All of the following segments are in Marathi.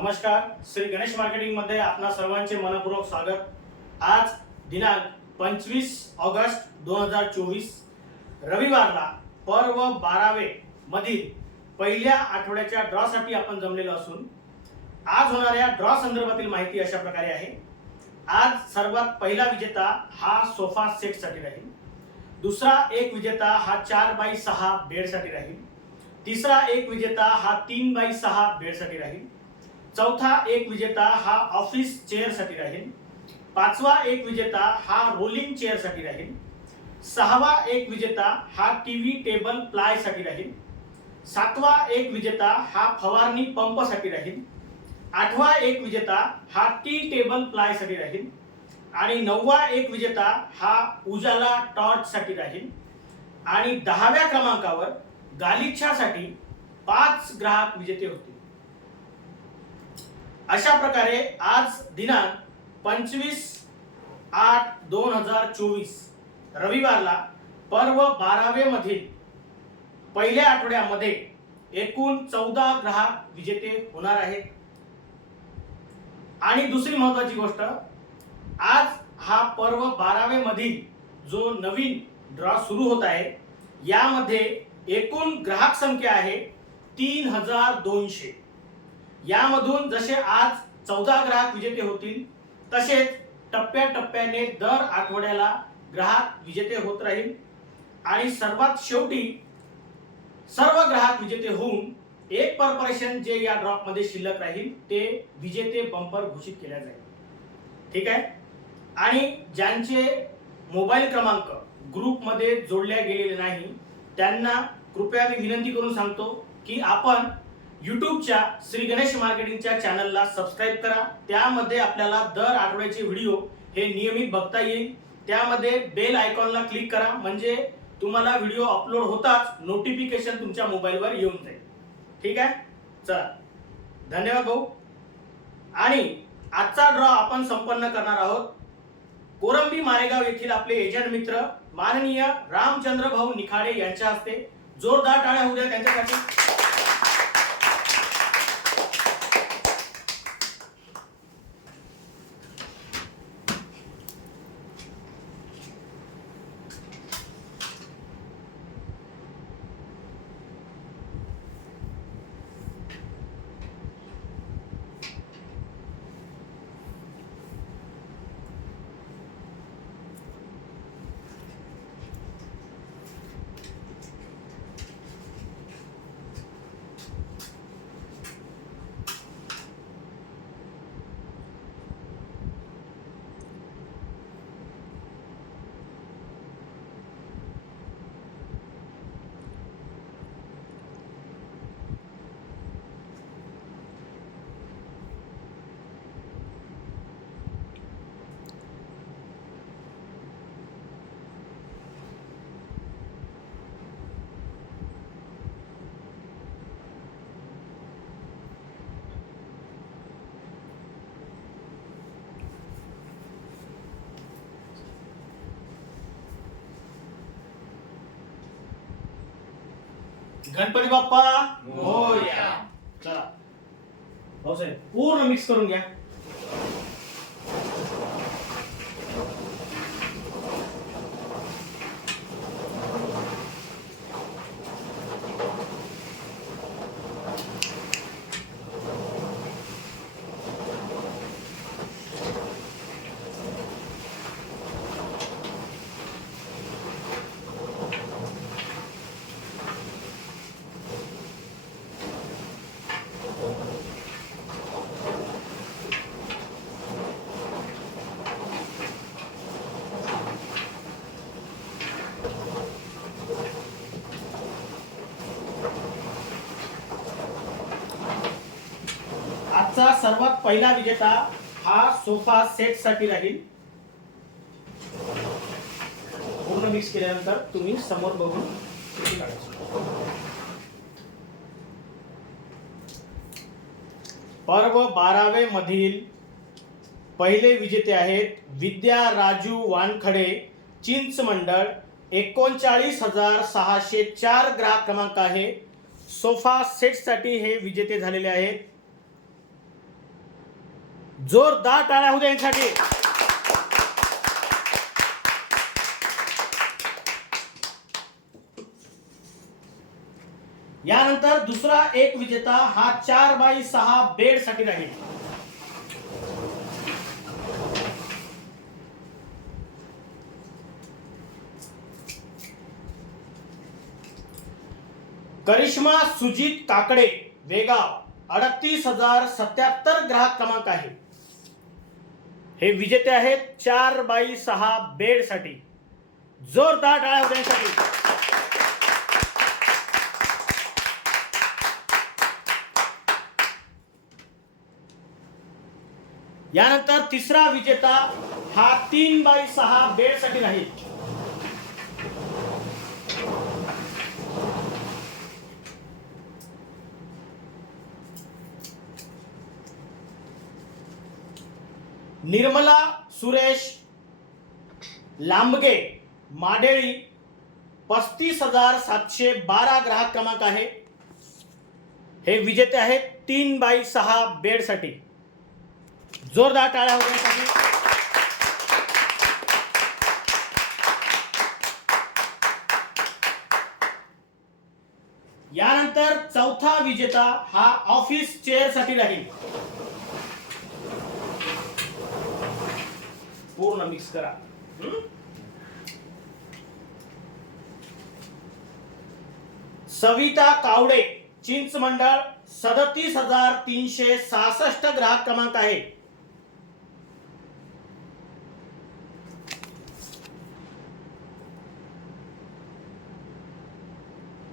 नमस्कार श्री गणेश मार्केटिंगमध्ये आपणा सर्वांचे मनपूर्वक स्वागत. आज दिनांक पंचवीस ऑगस्ट दोन हजार चोवीस रविवारला पर्व बारावे मधील पहिल्या आठवड्याच्या ड्रॉसाठी आपण जमलेलो असून आज होणाऱ्या ड्रॉ संदर्भातील माहिती अशा प्रकारे आहे. आज सर्वात पहिला विजेता हा सोफा सेटसाठी राहील. दुसरा एक विजेता हा चार बाय सहा बेडसाठी राहील. तिसरा एक विजेता हा तीन बाय सहा बेडसाठी राहील. चौथा एक विजेता हा ऑफिस चेअरसाठी राहील. पाचवा एक विजेता हा रोलिंग चेअरसाठी राहील. सहावा एक विजेता हा टीव्ही टेबल प्लायसाठी राहील. सातवा एक विजेता हा फवारणी पंपसाठी राहील. आठवा एक विजेता हा टी टेबल प्लायसाठी राहील. आणि नववा एक विजेता हा उजाला टॉर्च साठी राहील. आणि दहाव्या क्रमांकावर गालिच्छासाठी पाच ग्राहक विजेते होते अशा प्रकारे आज दिनांक पंचवीस आठ दोन हजार चोवीस रविवारला पर्व बारावे मधील पहिल्या आठवड्यामध्ये एकूण चौदा ग्राहक विजेते होणार आहेत. आणि दुसरी महत्वाची गोष्ट आज हा पर्व बारावे मधील जो नवीन ड्रॉ सुरू होत आहे यामध्ये एकूण ग्राहक संख्या आहे तीन हजार दोनशे. यामधून जसे आज चौदा ग्राहक विजेते होतील तसेच टप्प्याटप्प्याने दर आठवड्याला ग्राहक विजेते होत राहील. आणि सर्वात शेवटी सर्व ग्राहक विजेते होऊन एक कॉर्पोरेशन जे या ड्रॉपमध्ये शिल्लक राहील ते विजेते बंपर घोषित केल्या जाईल. ठीक आहे? आणि ज्यांचे मोबाईल क्रमांक ग्रुपमध्ये जोडल्या गेलेले नाही त्यांना कृपया मी विनंती करून सांगतो की आपण युट्यूबच्या श्री गणेश मार्केटिंगच्या चॅनलला सबस्क्राईब करा. त्यामध्ये आपल्याला दर आठवड्याचे व्हिडिओ हे नियमित बघता येईल. त्यामध्ये बेल आयकॉनला क्लिक करा. म्हणजे तुम्हाला व्हिडिओ अपलोड होताच नोटिफिकेशन तुमच्या मोबाईलवर येऊन जाईल. ठीक आहे? चला. धन्यवाद भाऊ. आणि आजचा ड्रॉ आपण संपन्न करणार आहोत. कोरंबी मारेगाव येथील आपले एजंट मित्र माननीय रामचंद्र भाऊ निखाडे यांच्या हस्ते. जोरदार टाळ्या होऊ द्या त्यांच्यासाठी. गणपती बाप्पा. मोरया चला. भाऊसाहेब पूर्ण मिक्स करून घ्या. आजचा सर्वात पहिला विजेता हा सोफा सेटसाठी राहील. पूर्ण मिक्स केल्यानंतर तुम्ही समोर बघून पर्व बारावे मधील पहिले विजेते आहेत विद्या राजू वानखडे चिंच मंडळ एकोणचाळीस हजार सहाशे चार ग्राहक क्रमांक आहे. सोफा सेटसाठी हे विजेते झालेले आहेत. जोरदार टाळ्या होऊ द्या यांच्यासाठी यानंतर दुसरा एक विजेता हा चार बाय सहा बेडसाठी राहील. करिश्मा सुजित काकडे वेगाव अडतीस हजार सत्याहत्तर ग्राहक क्रमांक आहे. हे विजेते आहेत चार बाई सहा बेडसाठी जोरदार टाळ्या होण्यासाठी यानंतर तिसरा विजेता हा तीन बाई सहा बेडसाठी राहील. निर्मला सुरेश लांबगे माडेळी पस्तीस हजार सातशे बारा ग्राहक क्रमांक आहे. हे विजेते आहेत तीन बाय सहा बेडसाठी. जोरदार टाळ्या होण्यासाठी यानंतर चौथा विजेता हा ऑफिस चेअरसाठी राहील. पूर्ण मिक्स करा. सविता कावडे चिंच मंडळ सदतीस हजार तीनशे सहासष्ट ग्राहक क्रमांक आहे.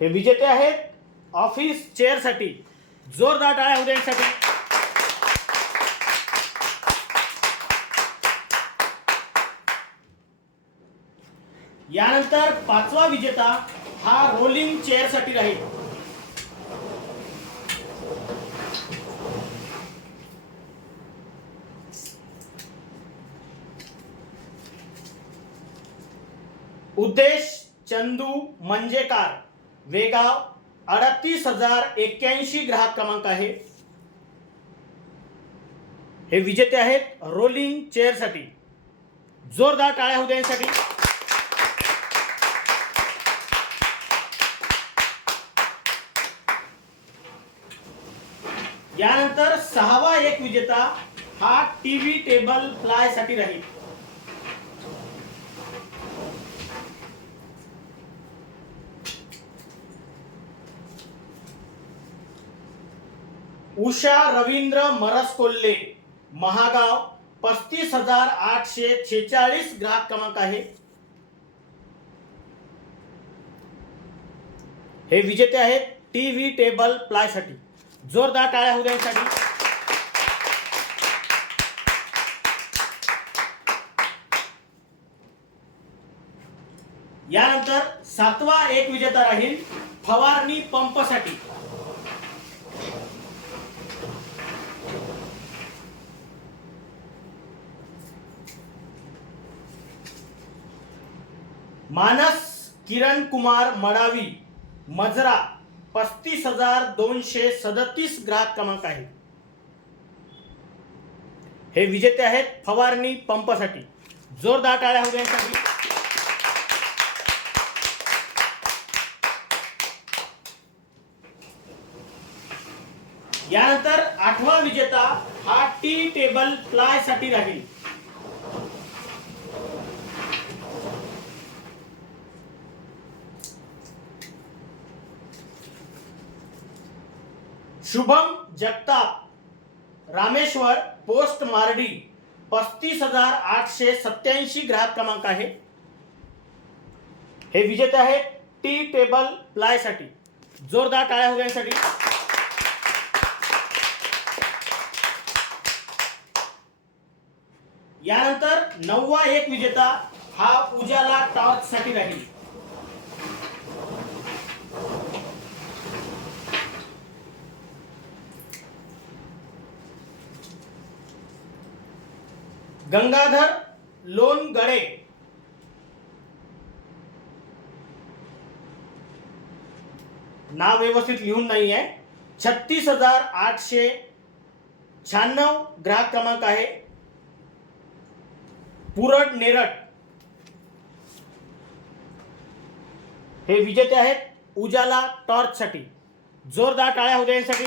हे विजेते आहेत ऑफिस चेअरसाठी. जोरदार टाळ्या उद्यासाठी यानंतर पाचवा विजेता हा रोलिंग चेअरसाठी राहील. उद्देश चंदू मंजेकार. वेगाव अडतीस हजार एक्क्याऐंशी ग्राहक क्रमांक आहे. हे विजेते आहेत रोलिंग चेअरसाठी जोरदार टाळ्या होऊ यानंतर सहावा एक विजेता हा टीव्ही टेबल फ्लायसाठी राहील. उषा रवींद्र मरसकोल्हे महागाव पस्तीस हजार आठशे छेचाळीस ग्राहक क्रमांक आहे. हे विजेते आहेत टीव्ही टेबल प्लायसाठी जोरदार टाळ्या होऊ द्या यानंतर सातवा एक विजेता राहील फवारणी पंपसाठी. मानस किरण कुमार मडावी मजरा पस्तीस हजार दोनशे सदतीस ग्राहक क्रमांक आहे हे विजेते आहेत फवारणी पंपासाठी. जोरदार टाळ्या होऊ यानंतर आठवा विजेता हा टी टेबल प्लायसाठी राहील. शुभम जगताप रामेश्वर पोस्ट मार्डी पस्तीस हजार आठशे सत्याऐंशी ग्राहक क्रमांक आहे. हे विजेते आहेत टी टेबल प्लायसाठी जोरदार टाळ्या होण्यासाठी यानंतर नववा एक विजेता हा उजाला टॉर्च साठी राहील. गंगाधर लोणगडे. नाव व्यवस्थित लिहून नाही आहे छत्तीस हजार आठशे शहाण्णव ग्राहक क्रमांक आहे. पुरट नेरट हे विजेते आहेत. उजाला टॉर्चसाठी. जोरदार टाळ्या होत्या यासाठी.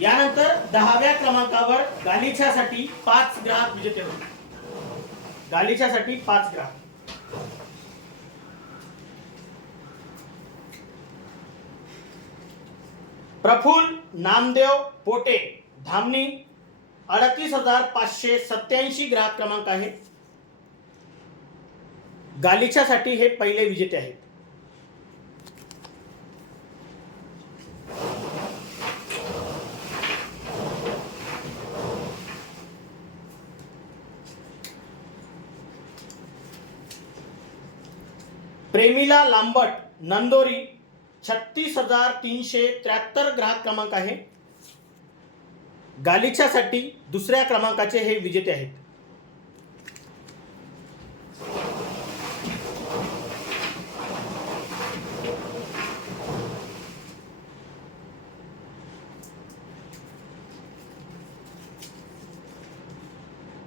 यानंतर दहाव्या क्रमांकावर गालिच्यासाठी पाच ग्राहक विजेते म्हणजे होते गालिच्यासाठी पाच ग्राहक प्रफुल नामदेव पोटे धामणी अडतीस हजार पाचशे सत्याऐंशी ग्राहक क्रमांक आहेत. गालिच्यासाठी हे पहिले विजेते आहेत. प्रेमिला लांबट नंदोरी छत्तीस हजार तीनशे त्र्याहत्तर ग्राहक क्रमांक आहे. गालिच्यासाठी दुसऱ्या क्रमांकाचे हे विजेते आहेत.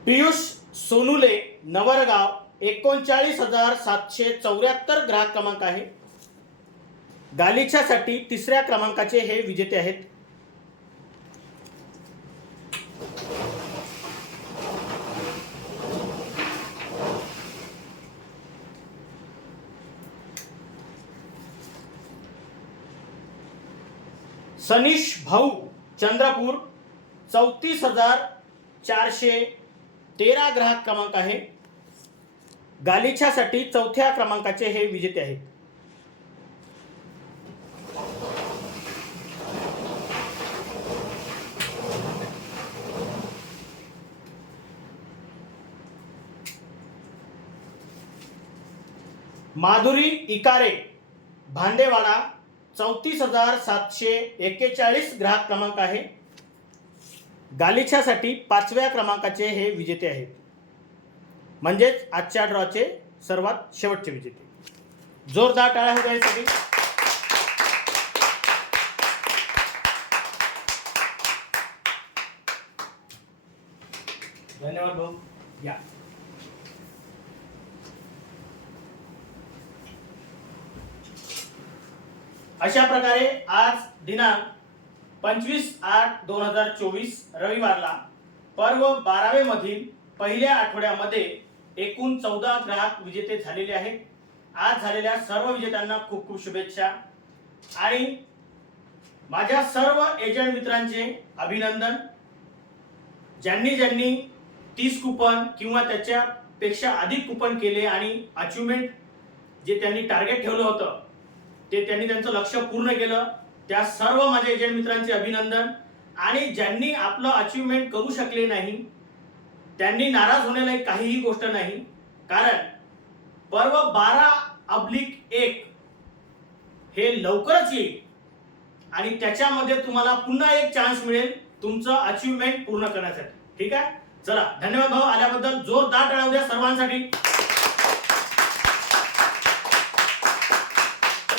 पियुष सोनुले नवरगाव एकोणचाळीस हजार सातशे चौऱ्याहत्तर ग्राहक क्रमांक आहे. गालिच्यासाठी तिसऱ्या क्रमांकाचे हे विजेते आहेत. सनीश भाऊ चंद्रपूर चौतीस हजार चारशे तेरा ग्राहक क्रमांक आहे. गालिच्यासाठी चौथ्या क्रमांकाचे हे विजेते आहेत. माधुरी इकारे भांडेवाडा चौतीस हजार सातशे एक्केचाळीस ग्राहक क्रमांक आहे. गालिच्यासाठी पाचव्या क्रमांकाचे हे विजेते आहेत. म्हणजेच आजच्या ड्रॉचे सर्वात शेवटचे विजेते. जोरदार टाळ्या होत्या यासाठी धन्यवाद भाऊ. या. अशा प्रकारे आज दिनांक पंचवीस आठ दोन हजार चोवीस रविवारला पर्व बारावे मधील पहिल्या आठवड्यामध्ये एकूण चौदा ग्राहक विजेते झालेले आहेत. आज झालेल्या सर्व विजेत्यांना खूप खूप शुभेच्छा. आणि माझ्या सर्व एजंट मित्रांचे अभिनंदन. ज्यांनी ज्यांनी तीस कुपन किंवा त्याच्यापेक्षा अधिक कुपन केले आणि अचिव्हमेंट जे त्यांनी टार्गेट ठेवलं होतं ते त्यांनी त्यांचं लक्ष पूर्ण केलं. त्या सर्व माझ्या एजंट मित्रांचे अभिनंदन. आणि ज्यांनी आपलं अचिव्हमेंट करू शकले नाही त्यांनी नाराज होण्याला काहीही गोष्ट नाही. कारण पर्व बारा अब्लिक एक हे लवकरच येईल. आणि त्याच्यामध्ये तुम्हाला पुन्हा एक चान्स मिळेल तुमचं अचिव्हमेंट पूर्ण करण्यासाठी. ठीक आहे? चला धन्यवाद भाऊ आल्याबद्दल जोरदार टाळ्या द्या सर्वांसाठी.